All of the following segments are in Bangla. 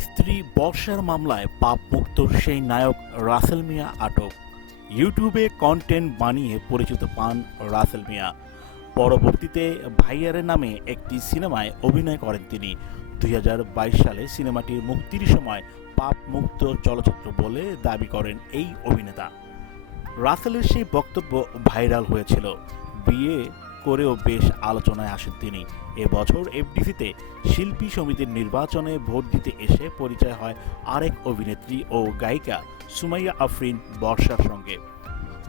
স্ত্রী বর্ষার মামলায় পাপ মুক্ত সেই নায়ক রাসেল মিয়া আটক। ইউটিউবে কন্টেন্ট বানিয়ে পরিচিত পান রাসেল মিয়া। পরবর্তীতে ভাইয়ারের নামে একটি সিনেমায় অভিনয় করেন তিনি। দুই হাজার বাইশ সালে সিনেমাটির মুক্তির সময় পাপ মুক্ত চলচ্চিত্র বলে দাবি করেন এই অভিনেতা। রাসেলের সেই বক্তব্য ভাইরাল হয়েছিল। বিয়ে করেও বেশ আলোচনায় আসেন তিনি। এবছর এফডিসিতে শিল্পী সমিতির নির্বাচনে ভোট দিতে এসে পরিচয় হয় আরেক অভিনেত্রী ও গায়িকা সুমাইয়া আফরিন বর্ষার সঙ্গে।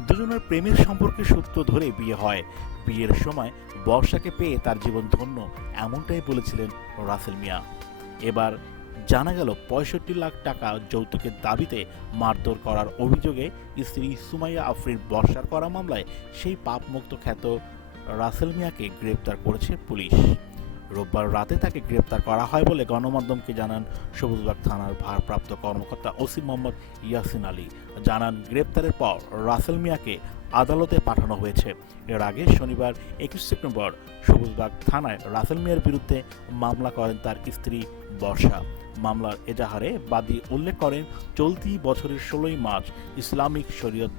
দুজনের প্রেমের সম্পর্কে সূত্র ধরে বিয়ে হয়। বিয়ের সময় বর্ষাকে পেয়ে তার জীবন ধন্য এমনটাই বলেছিলেন রাসেল মিয়া। এবার জানা গেল পঁয়ষট্টি লাখ টাকা যৌতুকের দাবিতে মারধর করার অভিযোগে স্ত্রী সুমাইয়া আফরিন বর্ষার করা মামলায় সেই পাপমুক্ত খ্যাত রাসেল মিয়াকে গ্রেপ্তার করেছে পুলিশ। রোববার রাতে তাকে গ্রেপ্তার করা হয় বলে গণমাধ্যমকে জানান সবুজবাগ থানার ভারপ্রাপ্ত কর্মকর্তা ওসি মোহাম্মদ ইয়াসিন আলী। জানান, গ্রেপ্তারের পর রাসেল মিয়াকে আদালতে পাঠানো হয়েছে। এর আগে শনিবার একুশ সেপ্টেম্বর সবুজবাগ থানায় রাসেল মিয়ার বিরুদ্ধে মামলা করেন তার স্ত্রী বর্ষা। মামলার এজাহারে বাদী উল্লেখ করেন, চলতি বছরের ষোলোই মার্চ ইসলামিক শরীয়ত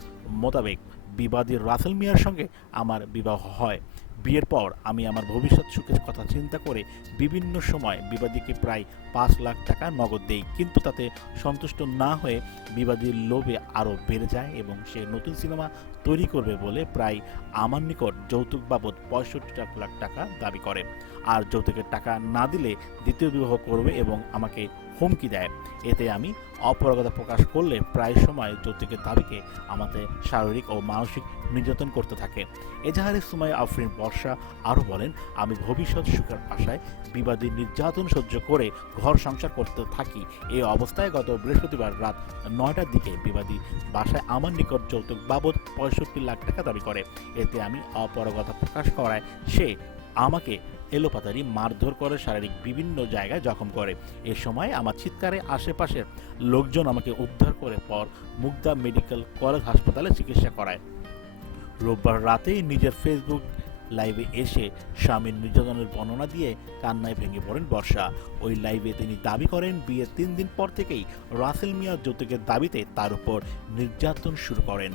মোতাবেক বিবাদী রাসেল মিয়ার সঙ্গে আমার বিবাহ হয়। বিয়ের পর আমি আমার ভবিষ্যৎ সুখের কথা চিন্তা করে বিভিন্ন সময় বিবাদীকে প্রায় পাঁচ লাখ টাকা নগদ দেই। কিন্তু তাতে সন্তুষ্ট না হয়ে বিবাদীর লোভে আরও বেড়ে যায় এবং সে নতুন সিনেমা তৈরি করবে বলে প্রায় আমার নিকট যৌতুক বাবদ পঁয়ষট্টি লাখ টাকা দাবি করে। আর যৌতুকের টাকা না দিলে দ্বিতীয় বিবাহ করবে এবং আমাকে হুমকি দেয়। এতে আমি অপরাগতা প্রকাশ করলে প্রায় সময় যৌতুকের দাবিকে আমাদের শারীরিক ও মানসিক নির্যাতন করতে থাকে। এজাহারে সুমাই আফরিন বর্ষা আরও বলেন, আমি ভবিষ্যৎ সুখের আশায় বিবাদী নির্যাতন সহ্য করে ঘর সংসার করতে থাকি। এই অবস্থায় গত বৃহস্পতিবার রাত নয়টার দিকে বিবাদী বাসায় আমার নিকট যৌতুক বাবদ পঁয়ষট্টি লাখ টাকা দাবি করে। এতে আমি অপরাগতা প্রকাশ করায় সে আমাকে এলোপাতারি মারধর করে শারীরিক বিভিন্ন জায়গায় জখম করে। এ সময় আমার চিৎকারে আশেপাশের লোকজন আমাকে উদ্ধার করে পর মুগদা মেডিকেল কলেজ হাসপাতালে চিকিৎসা করায়। রোববার রাতেই নিজের ফেসবুক লাইভে এসে স্বামীর নির্যাতনের বর্ণনা দিয়ে কান্নায় ভেঙে পড়েন বর্ষা। ওই লাইভে তিনি দাবি করেন, বিয়ের তিন দিন পর থেকেই রাসেল মিয়া যৌতুকের দাবিতে তার উপর নির্যাতন শুরু করেন।